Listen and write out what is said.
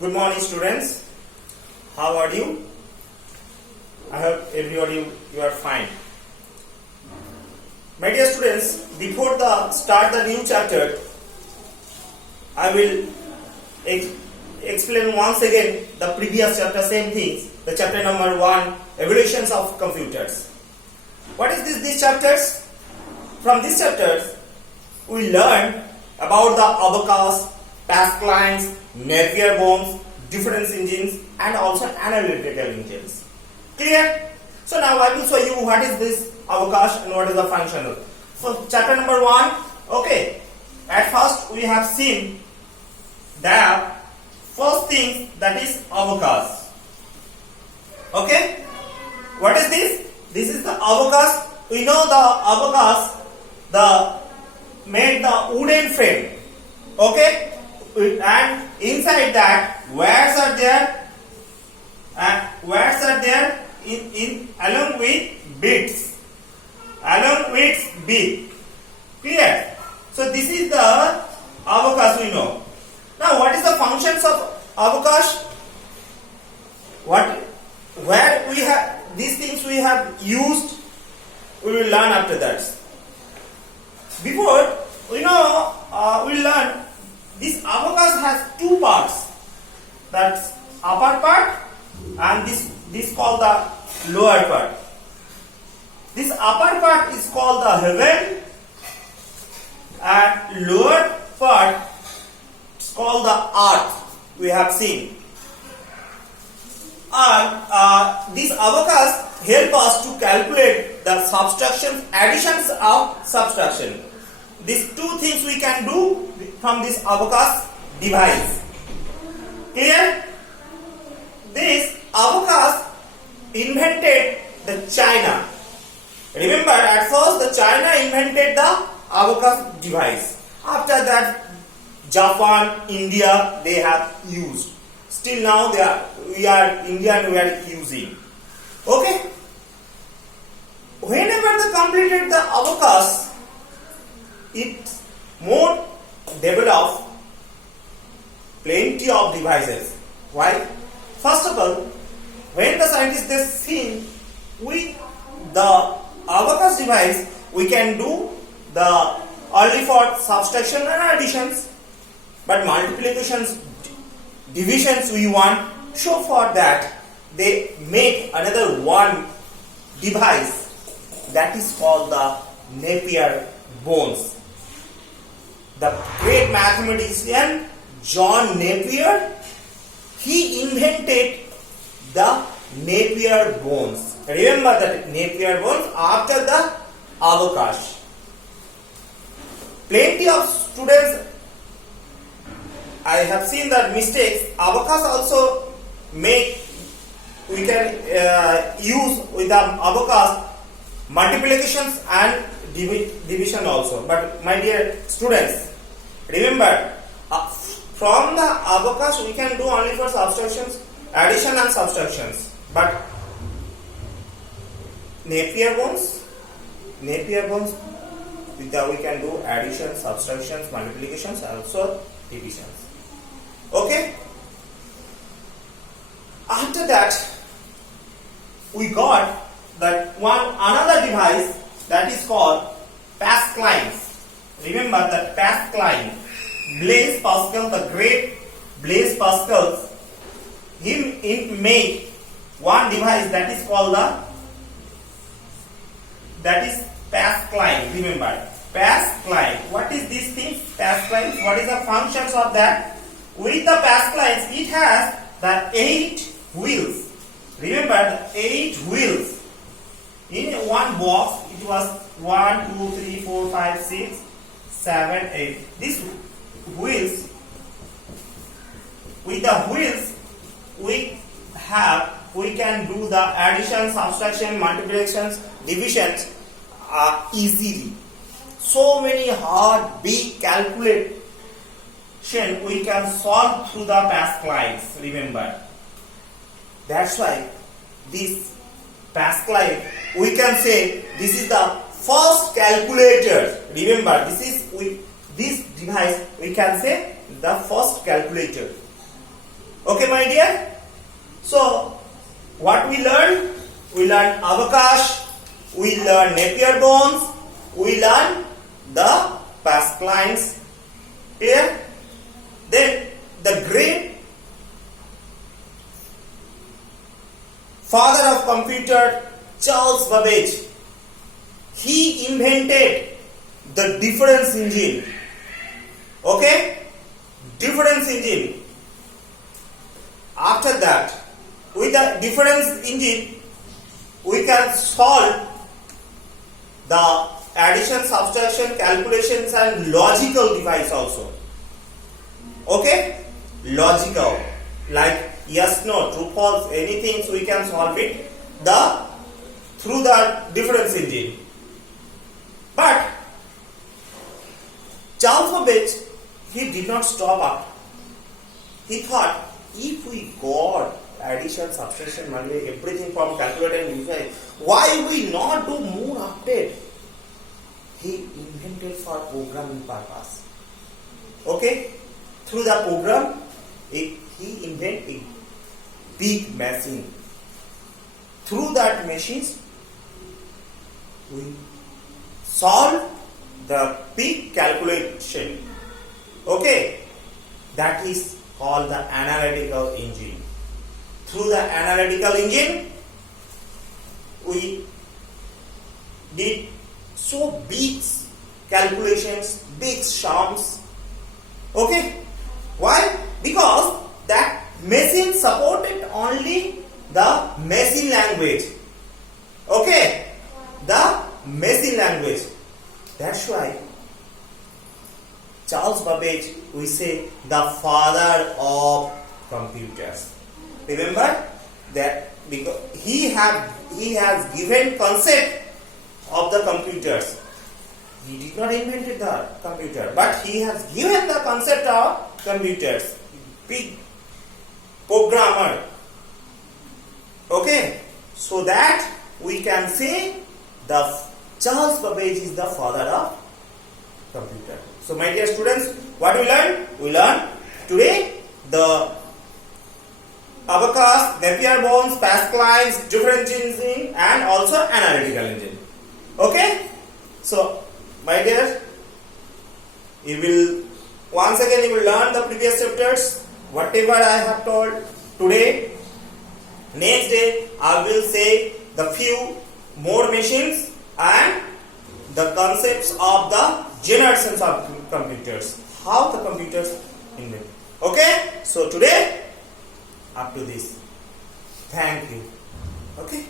Good morning, students. How are you? I hope everybody you are fine. My dear students, before the start the new chapter, I will explain once again the previous chapter, same things. The chapter number 1, Evolutions of Computers. What is these chapters? From these chapters, we learn about the abacus, Pascalines, Napier-Bones, difference engines, and also analytical engines. Clear? So now I will show you what is this abacus and what is the functional. So chapter number 1. Okay. At first we have seen the first thing, that is abacus. Okay. What is this? This is the abacus. We know the abacus, made the wooden frame. Okay. And inside that wires are there, and wires are there in along with beads, clear? So this is the abacus we know. Now what is the functions of abacus? Where we have these things we have used, we will learn after that. Before we learn this abacus has two parts. That's upper part and this called the lower part. This upper part is called the heaven and lower part is called the earth. We have seen. And this abacus help us to calculate the subtractions, additions of subtraction. These two things we can do from this abacus device. Clear? This abacus invented the China. Remember, at first the China invented the abacus device. After that, Japan, India, they have used. Still now we are using. Okay? Whenever they completed the abacus, it more developed plenty of devices. Why? First of all, when the scientists they seen with the abacus device, we can do the only for subtraction and additions, but multiplications, divisions we want. So for that, they make another one device that is called the Napier-Bones. The great mathematician John Napier, he invented the Napier-Bones. Remember that Napier-Bones after the abacus. Plenty of students, I have seen that mistakes. Abacus also we can use with the abacus multiplications and division also. But my dear students, remember, from the abacus we can do only for subtractions, addition and subtractions. But Napier-Bones, with that we can do addition, subtractions, multiplications, also divisions. Okay? After that, we got that another device that is called Pascalines. Remember that Pascaline, Blaise Pascal, the great Blaise Pascal, he made one device that is called Pascaline. Remember, Pascaline. What is this thing? Pascaline. What is the functions of that? With the Pascalines, it has the 8 wheels. Remember the 8 wheels. In one box, it was 1, 2, 3, 4, 5, 6, 7, 8. These wheels, with the wheels, we can do the addition, subtraction, multiplications, divisions easily. So many hard, big calculations we can solve through the Pascalines. Remember, that's why this Pascaline, we can say this is the first calculator. Remember, this device we can say the first calculator. Okay, my dear? So, what we learned? We learned Avakash, we learned Napier bones, we learned the Pascalines. Clear? Then the great father of computer, Charles Babbage, he invented the difference engine. Okay? Difference engine. After that, with the difference engine, we can solve the addition, subtraction, calculations and logical device also. Okay? Logical. Like yes, no, true, false, anything, so we can solve it through the difference engine. But Charles Babbage, he did not stop up. He thought, if we got addition, subtraction, everything from calculator and device, why we not do more update? He invented for programming purpose. Okay? Through the program, he invented a big machine. Through that machines, we solve the big calculation. Okay? That is called the analytical engine. Through the analytical engine, we did so big calculations, big sums. Okay? Why? Because that machine supported only the machine language. Okay? The machine language. That's why Charles Babbage, we say the father of computers. Remember that because he has given concept of the computers. He did not invent the computer, but he has given the concept of computers. Big programmer. Okay, so that we can say the Charles Babbage is the father of computer. So my dear students, what we learned? We learned today the Abacus, Napier bones, Pascalines, difference engine and also analytical engine. Okay? So my dear, you will once again you will learn the previous chapters, whatever I have told today. Next day I will say the few more machines and the concepts of the generations of computers, how the computers invent. Okay? So today up to this. Thank you. Okay?